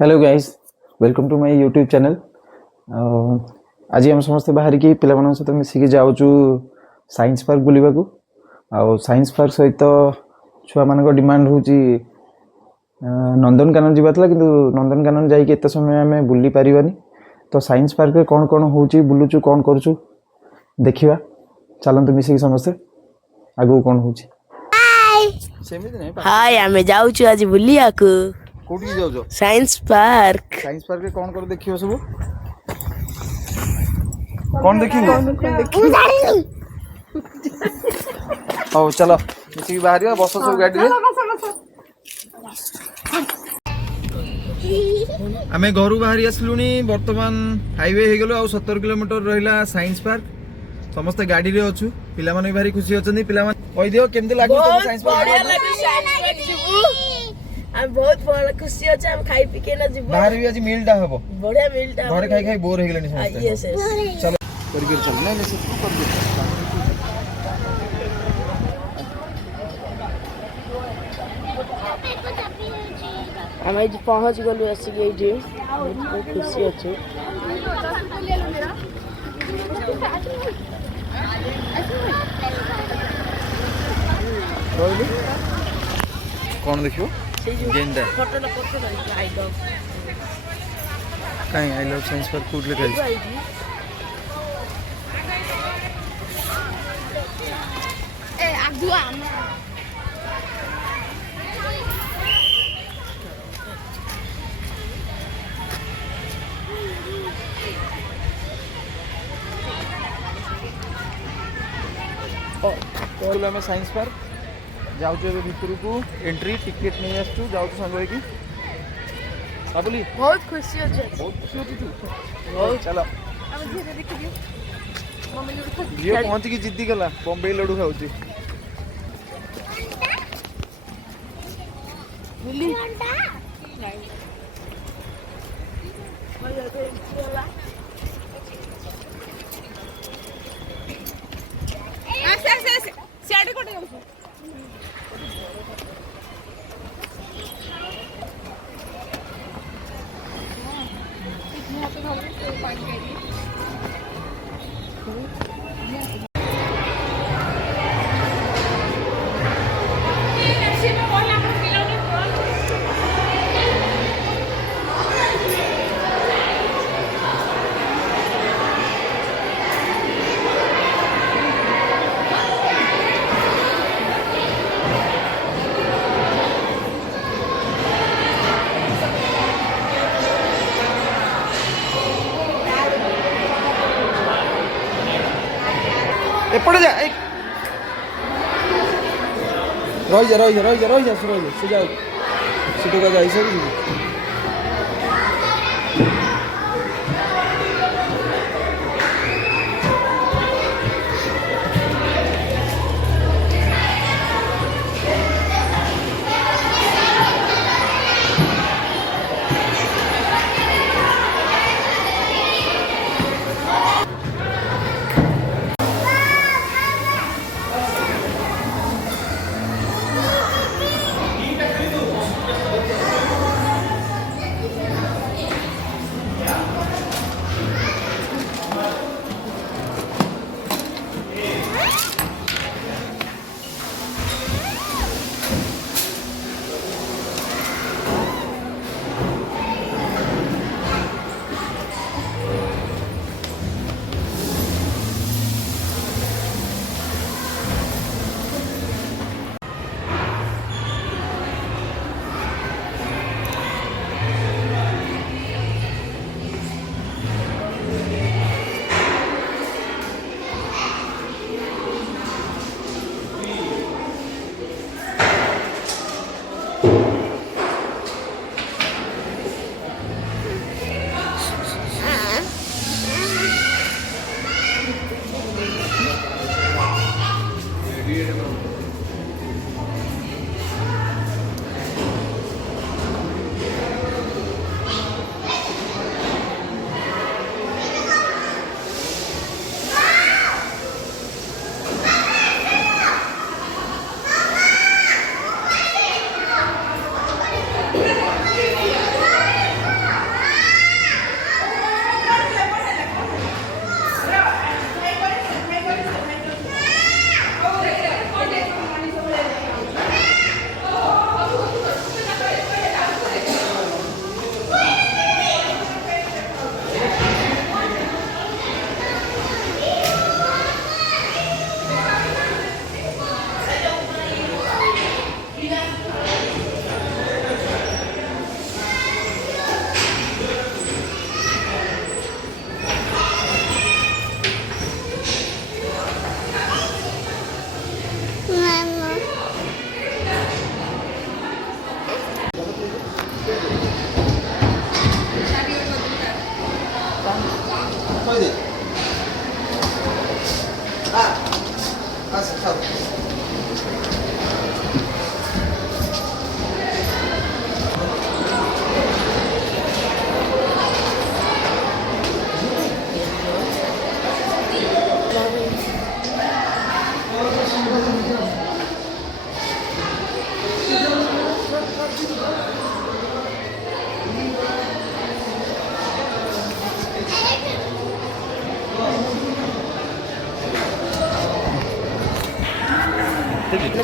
Hello guys, welcome to my YouTube channel. आज हम समस्ते बाहर की पिला सहित मिसिकी जाऊँ साइंस पार्क बुलवा को। साइंस पार्क सहित छुआ मान डिमांड हूँ नंदनकानन जावा था, किंतु नंदनकानन जाइए एत समय आम बुली पारानी। तो साइंस पार्क रे कौन कौन हो बुलुचु कौन करुचु देखा। चलतु मिसिकी समस्ते आगू कौन हो। हाय आमे जाउछु आज बुलिया को। कोठी जाउछो? Science park. साइंस पार्क रे कौन कर देखियो सब? कौन देखियो? हो चलो मिसिकी बाहर बस सब गाड़ी रे। आमे घर बाहरी आसलुनी, बर्तमान हाईवे हो गलो। 17 किलोमीटर रहिला साइंस पार्क। समस्त गाड़ी रे अछु। पिला माने भारी खुशी अछंदी। पिला माने कहि दियो केमते लागो तुम साइंस पार्क? बढ़िया लागो साइंस पार्क जिबू। हम बहुत बड़ा खुशी अछि। हम खाई पी के ना जिबू। बाहर भी आज मीलटा हबो। बढ़िया मीलटा। घरे खाई खाई बोर हो गेलनी समस्त। यस यस चलो कर चल ना ले सब कर दे। हम आज पहुंच गलु आसी एठी। बहुत खुशी अछि। कौन देखियो? गेंडा। Photo I love. काई I love science park food ले गई। ए आगुआ में साइंस पार्क जाऊँ भितर को एंट्री टिकेट नहीं आसु जाऊँ सांग होगी। बाबुली बहुत खुशी अछि। बहुत खुशी होती तू। चलो झील पहुँच की जिद्दी गला बम्बई लड्डू खाऊ। सियाड़े कोटे जाऊ। एपटे जा रही जा से जाओ सीटू का जाई सब।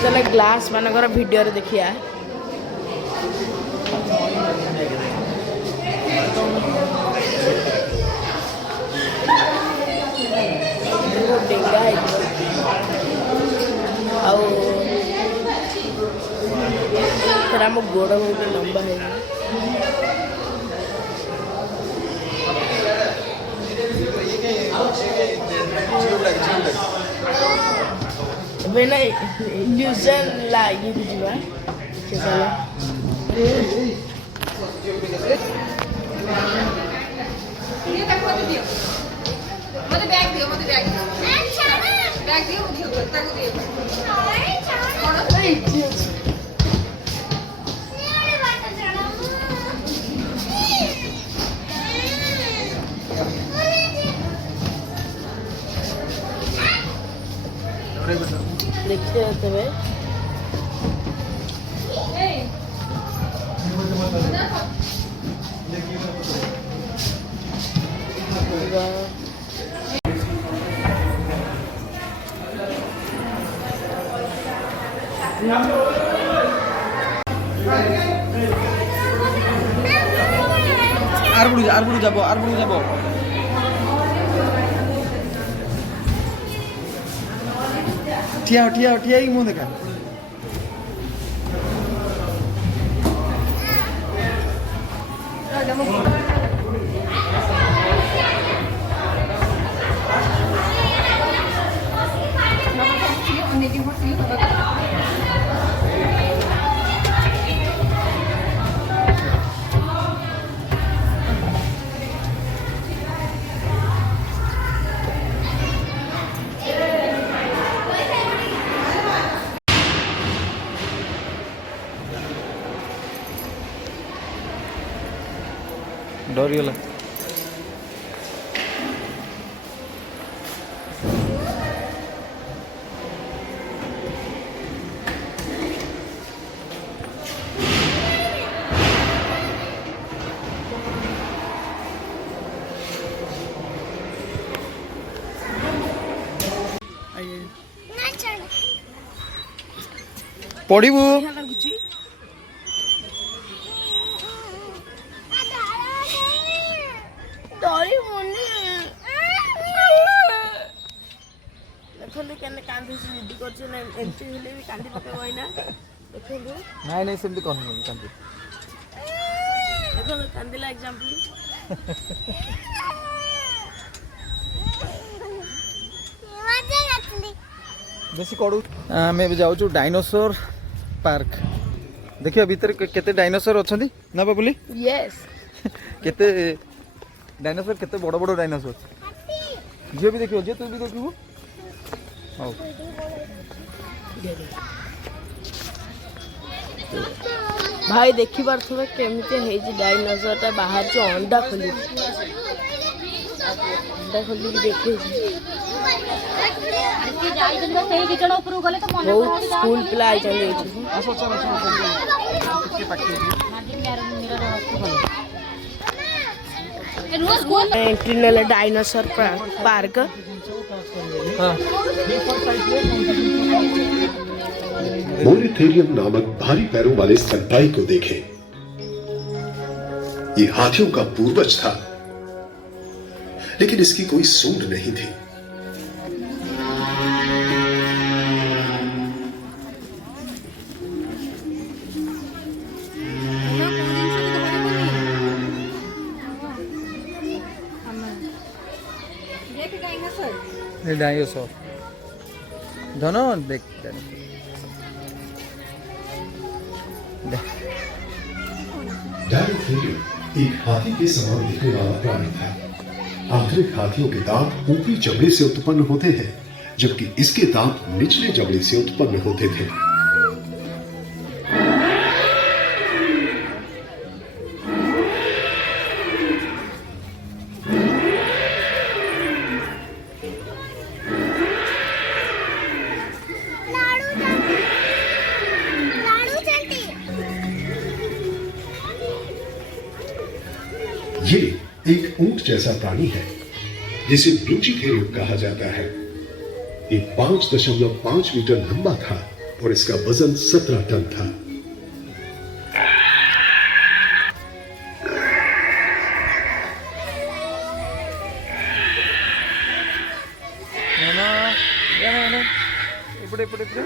चले ग्लास मानकर वीडियो रे देखिया डेंगा है आउ खरा मो गोड़ बहुत लंबा है बेना इल्यूजन लागी बुझवा केसाला ये तक मत दियो मत बैग दियो बैग दियो तक दियो कौन सही देखते रहते हुए আর বুড়ি যাব ঠিয়া কি মুখ দেখা डरिगला पढ़ू नहीं सेमती कहूँ कांदी कांदिला एग्जांपल बेसी कड़ू आम जाऊँ डायनोसर पार्क देखिए भीतर केते डायनोसर अच्छा ना बाबुली यस केते डायनोसर केते बड़ बड़ डायनोसर झील भी देखियो तू भी देखू हाँ भाई देखी पारे केमी डायनोसर बाहर जो अंडा खोली देखे बहुत स्कूल पिला एंट्री ने डायनोसर पार्क मोरिथेरियम नामक भारी पैरों वाले स्तनपायी को देखें। ये हाथियों का पूर्वज था, लेकिन इसकी कोई सूंड नहीं थी। डाइनोसॉर धनो देख डायनोथेरियम एक हाथी के समान दिखने वाला प्राणी था। आंतरिक हाथियों के दांत ऊपरी जबड़े से उत्पन्न होते हैं, जबकि इसके दांत निचले जबड़े से उत्पन्न होते थे। ये एक ऊंट जैसा प्राणी है जिसे ब्रूचिथेरियम कहा जाता है। ये 5.5 मीटर लंबा था और इसका वजन 17 टन था। ఇప్పుడు ఇప్పుడు ఇప్పుడు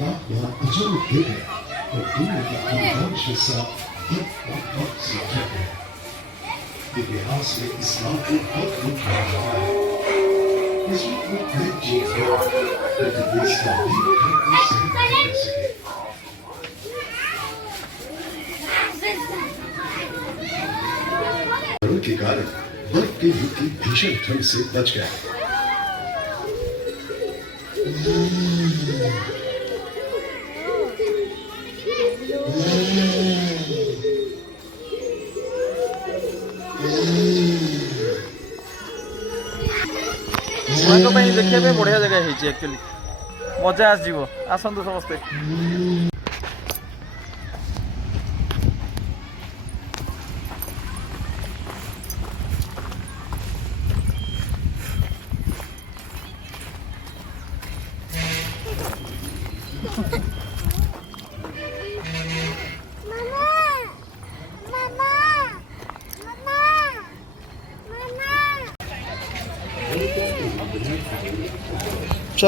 तापमान अचानक गिर गया और दुनिया का अधिकांश हिस्सा बर्फ से ढक गया। इतिहास में इस बात को बहुत दुख कहा जाता है। इसमें कोई बड़ी चीज है, लेकिन ये इसका भी घर को सहन नहीं कर सके। के कारण बर्फ के युग की भीषण ठंड से बच गया। ଛୁଆଙ୍କ ପାଇଁ ଦେଖିବା ପାଇଁ ବଢ଼ିଆ ଜାଗା ହେଇଛି ଆକ୍ଚୁଆଲି ମଜା ଆସିଯିବ ଆସନ୍ତୁ ସମସ୍ତେ। च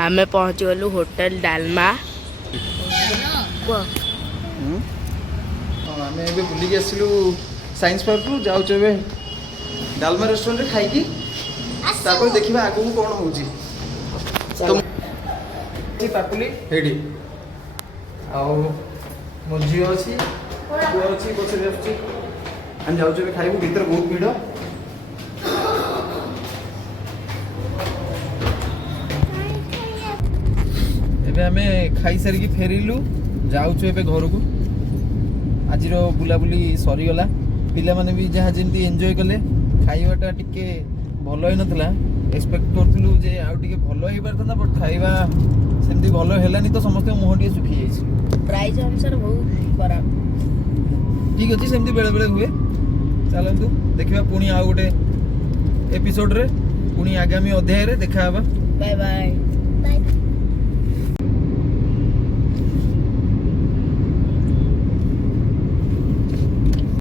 आमे पहुँच गलु होटल डालमा। आम ए बुलिक आसलु साइंस पार्क रु जाऊँ ए डालमा रेस्टोरेंट रे खाई देखा आगू कौन हो पापुली हेडी मो झी अच्छी पुआ अच्छी बस आम जाऊँ खाइबू भीतर बहुत भीड़। आम खाई सारिकी फेरिलु जाऊँ घर को। आज बुलाबुली सरीगला पिला माने भी जहाँ जमी एंजॉय कले। खाइबाटा टिके भल ही नथिला एक्सपेक्ट करथिलु जे आउ टिके भल ही पारथना बट खाइबा सेमती भल हेलानी तो समस्त मुह टिके सुखी जाइछि। प्राइस अनुसार बहुत खराब। ठीक अछि सेमती बेले बेले हुए। चलंतु देखिबा पुणी आउ गोटे एपिसोड रे पुणी आगामी अध्याय रे देखा हबा। Bye bye.